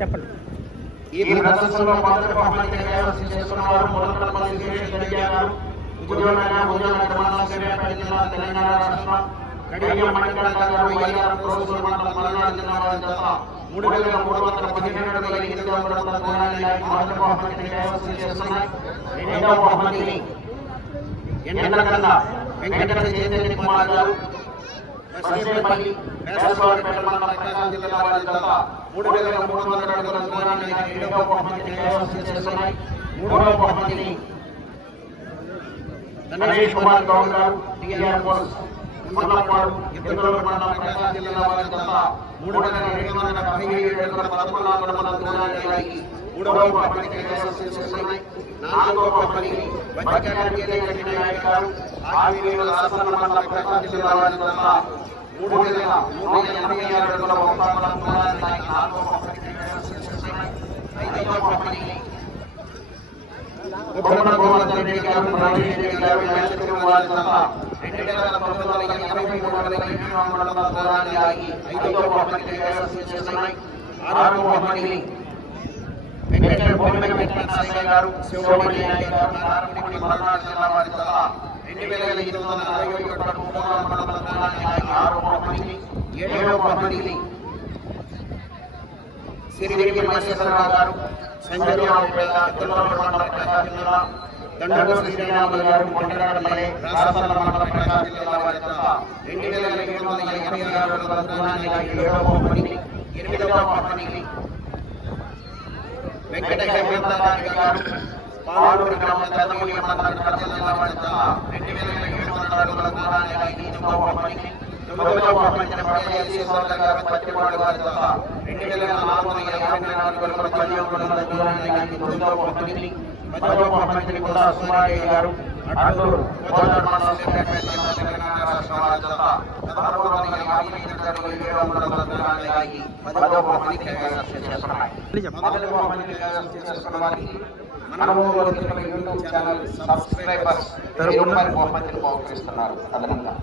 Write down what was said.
చెప్పండి. ఈ ప్రదర్శనలో మొదటి బహుమతి గారు ఉద్యోగమైన ఉద్యోగ నిర్మాణ సూర్యాపేట జిల్లా తెలంగాణ రాష్ట్రం కడియ మణికంఠ గారు ప్రోత్సవ మండలం మలనాడు జిల్లా వారి జత మూడు వేల మూడు వందల ఎనిమిది వందల మొదటి బహుమతి రెండవ బహుమతిని చైతన్య కుమార్ గారు బసిరేపల్లి వేసవారిపేట మండలం ప్రకాశం జిల్లా వారి జత మూడు వేల మూడు వందల అడుగుల దూరాన్ని లాగి రెండవ బహుమతిని కైవసం చేసుకున్నాయి మూడవ బహుమతిని గణేష్ కుమార్ గౌడ్ గారు టిఆర్ పోల్స్ మల్లపాడు ఇద్దరు మండలం ప్రకాశం జిల్లా వారి జత మూడు వేల రెండు వందల పదిహేడు అడుగుల పదకొండు అడుగుల దూరాన్ని లాగి మూడవ బహుమతిని కైవసం చేసుకున్నాయి నాలుగవ బహుమతిని మూడు వేల నూట ఎనభై ఆరు అడుగుల ఒప్పందల నాలుగవ బహుమతిని కైవసం చేసుకున్నాయి ఐదవ బహుమతిని ఉప్పల గోవర్ధన్ రెడ్డి గారు ప్రవీణ్ రెడ్డి గారు నరేంద్ర వారి జత రెండు వేల తొమ్మిది వందల ఎనభై మూడు వందల ఎనిమిది వందల దూరాన్ని ఆగి ఐదవ బహుమతిని కైవసం ఆరవ బహుమతిని వెంకట భూమి వెంకట సాయి గారు శివమణి నారాయణపూడి మలనాడు జిల్లా వారి జత రెండు వేల ఎనిమిది వందల అరవై ఒకటి అడుగు బహుమతిని ఏడవ బహుమతిని సిరిగిరి మహేశ్వరరావు గారు సంజయరావుపేట తిరుమల మండల ప్రకాశం జిల్లా దండగ శ్రీరాములు గారు కొండరాడపల్లి రాసపల్ల మండల ప్రకాశం జిల్లా వారి జత రెండు వేల ఎనిమిది వందల ఎనభై ఆరు ఏడవ బహుమతిని ఎనిమిదవ బహుమతిని పాలూరు గ్రామ పెద్దమూలి మండల ప్రకాశం జిల్లా రెండు వేల వందల అడుగుల పచ్చిపాడు వారి రెండు వేల నాలుగు వందల యాభై నాలుగు కూడా గారు అడ్డూరు గోదావరి మండలం సూర్యాపేట జిల్లా తెలంగాణ రాష్ట్ర వారి జత పదమూడు వందల యాభై ఎనిమిది అడుగుల ఏడు వందల చేసుకున్నాయి మళ్ళీ చెప్పండి మొదటి బహుమతిని కైవసం చేసుకున్న వారికి మనము యూట్యూబ్ ఛానల్ సబ్స్క్రైబర్స్ తరపున రూపాయల బహుమతిని బహుకరిస్తున్నారు అదనంగా.